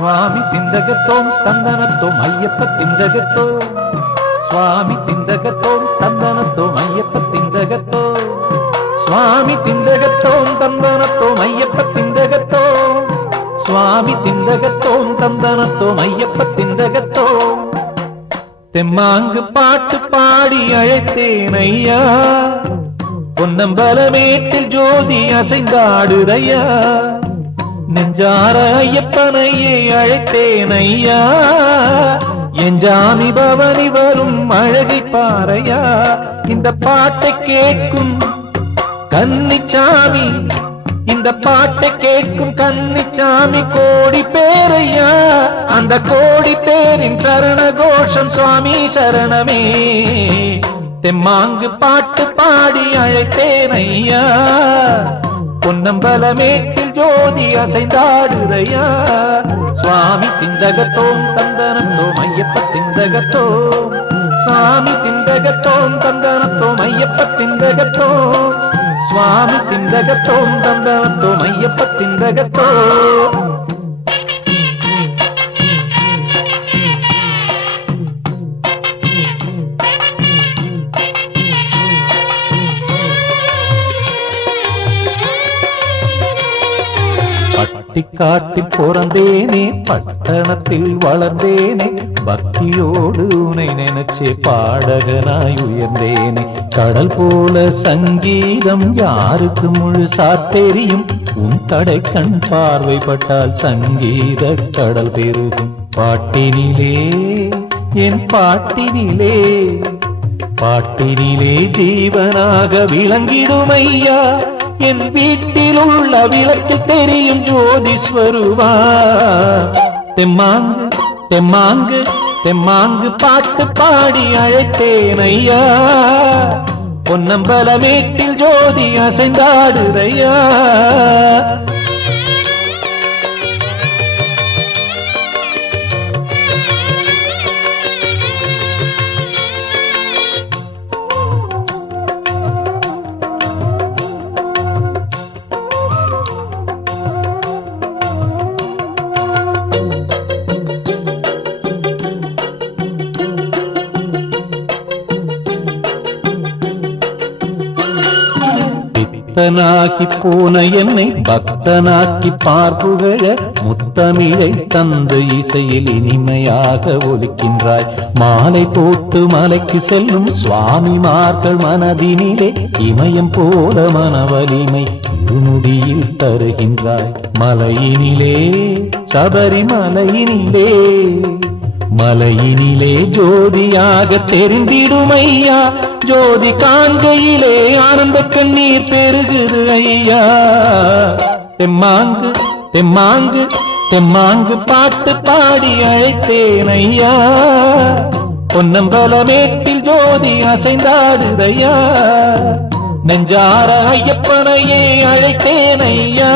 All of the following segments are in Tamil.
சுவாமி திந்தகத்தோம் தந்தனத்தோம் ஐயப்ப திந்தகத்தோம் சுவாமி திந்தகத்தோம் தந்தனத்தோம் ஐயப்ப திந்தகத்தோம் சுவாமி திந்தகத்தோம் தந்தனத்தோம் ஐயப்ப திந்தகத்தோம் சுவாமி திந்தகத்தோம் தந்தனத்தோம் ஐயப்ப திந்தகத்தோம் தெம்மாங்கு பாட்டு பாடி அழைத்தேன் ஐயா பொன்னம்பலமேட்டில் ஜோதி அசைந்தாடுதையா நெஞ்சார ஐயப்பனையே அழைத்தேன் ஐயா என் ஜாமி பவனி வரும் அழகை பாறையா இந்த பாட்டை கேட்கும் கன்னிச்சாமி இந்த பாட்டை கேட்கும் கன்னிச்சாமி கோடி பேரையா அந்த கோடி பேரின் சரண கோஷம் சுவாமி சரணமே தெம்மாங்கு பாட்டு பாடி அழைத்தேன் ஐயா பொன்னம்பலமேட்டில் ஜோதி அசைந்தாடுதையா சுவாமி திந்தகத்தோம் தந்தனத்தோம் ஐயப்ப திந்தகத்தோம் சுவாமி திந்தகத்தோம் தந்தனத்தோம் ஐயப்ப திந்தகத்தோம் சுவாமி திந்தகத்தோம் தந்தனத்தோம் ஐயப்ப திந்தகத்தோம் பட்டிக்காட்டில் பிறந்தேனே பட்டணத்தில் வளர்ந்தேனே பக்தியோடு உனை நினைச்சே பாடகனாய் உயர்ந்தேனே கடல் போல சங்கீதம் யாருக்கு முழுசா தெரியும் உன் கடை கண் பார்வைப்பட்டால் சங்கீத கடல் பெருகும் பாட்டினிலே என் பாட்டினிலே பாட்டினிலே ஜீவனாக விளங்கிடும் ஐயா என் வீட்டில் உள்ள விளக்கு தெரியும் ஜோதி ஸ்வரூபா தெம்மாங்கு தெம்மாங்கு தெம்மாங்கு பாட்டு பாடி அழைத்தேன் ஐயா பொன்னம்பலமேட்டில் ஜோதி அசைந்தாடுதையா பக்தனாக்கி போன என்னை பக்தனாக்கி பார்ப்புகழ முத்தமிழை தந்த இசையில் இனிமையாக ஒலிக்கின்றாய் மாலை போட்டு மலைக்கு செல்லும் சுவாமிமார்கள் மனதினிலே இமயம் போல மனவலிமை இருமுடியில் தருகின்றாய் மலையினிலே சபரிமலையினிலே மலையினிலே ஜோதியாக தெரிந்திடும் ஐயா ஜோதி காண்கையிலே ஆனந்த கண்ணீர் பெருகுது ஐயா தெம்மாங்கு தெம்மாங்கு தெம்மாங்கு பாட்டு பாடி அழைத்தேன் ஐயா பொன்னம்பலமேட்டில் ஜோதி அசைந்தாடுதையா நெஞ்சார ஐயப்பனையே அழைத்தேன் ஐயா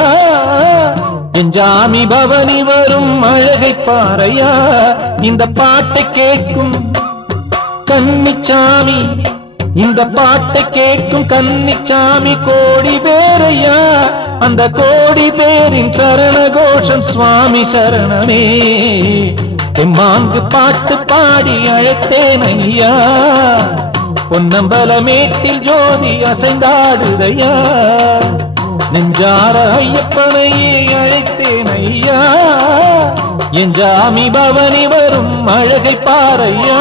என் ஜாமி பவனி வரும் அழகை பாறையா இந்த பாட்டை கேட்கும் கன்னிச்சாமி இந்த பாட்டை கேட்கும் கன்னிச்சாமி கோடி பேரையா அந்த கோடி பேரின் சரண கோஷம் சுவாமி சரணமே தெம்மாங்கு பாட்டு பாடி அழைத்தேன் ஐயா பொன்னம்பலமேட்டில் ஜோதி அசைந்தாடுதையா நெஞ்சார ஐயப்பனையே அழைத்தேன் ஐயா என் ஜாமி பவனி வரும் அழகை பாறையா